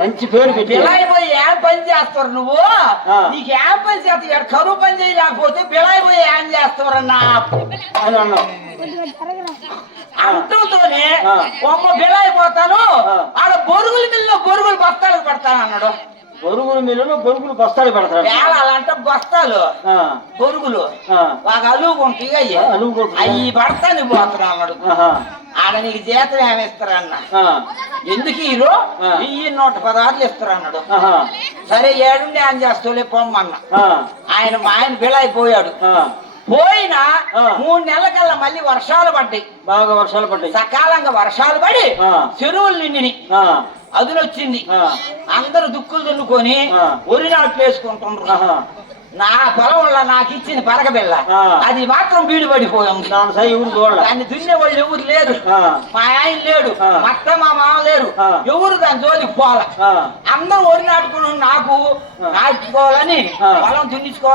మంచి పేరు పెట్టి బిలాయి పోయి ఏం పని చేస్తారు నువ్వు? నీకు ఏం పని చేస్తావు? కరువు పని చేయలేకపోతే బిలాయి పోయి ఏం చేస్తావరన్నా అని అన్నావు. అంటూతోనే బొమ్మ బిలాయిపోతాను, ఆడ బొరుగుల మిల్లు బొరుగులు బస్తాలకు పెడతాను అన్నాడు. బొరుగుల మిల్లులో బొరుగులు బస్తాలు పెడతాడు. వేళాలంటే బస్తాలు బొరుగులు బాగా అలుగుంటాయి, అవి పడతాను పోతాను అన్నాడు. ఆడ నీకు జీతం ఏమిస్తారన్న? ఎందుకు హీరో 116 ఇస్తారన్నాడు. సరే ఏడుండి ఆయన చేస్తూలే పొమ్మన్న. ఆయన బిలాయిపోయాడు. పోయినా 3 నెలల కల్లా మళ్ళీ వర్షాలు పడ్డాయి, బాగా వర్షాలు పడ్డాయి. సకాలంగా వర్షాలు పడి చెరువులు నిండిని, అదునొచ్చింది. అందరూ దుక్కులు దున్నుకొని వరి నాట్లు వేసుకుంటున్నారు. నా పొలంలో నాకు ఇచ్చింది పరగబిల్ల, అది మాత్రం బీడు పడిపోయాం. దాన్ని దున్నే వాళ్ళు ఎవరు లేరు, మా ఆయన లేడు, మా అత్త మా మామ లేరు, ఎవరు దాని జోలికి పోల. అందరూ వరి నాటుకుని నాకు నాటుకోవాలని పొలం దున్నించుకోవాలని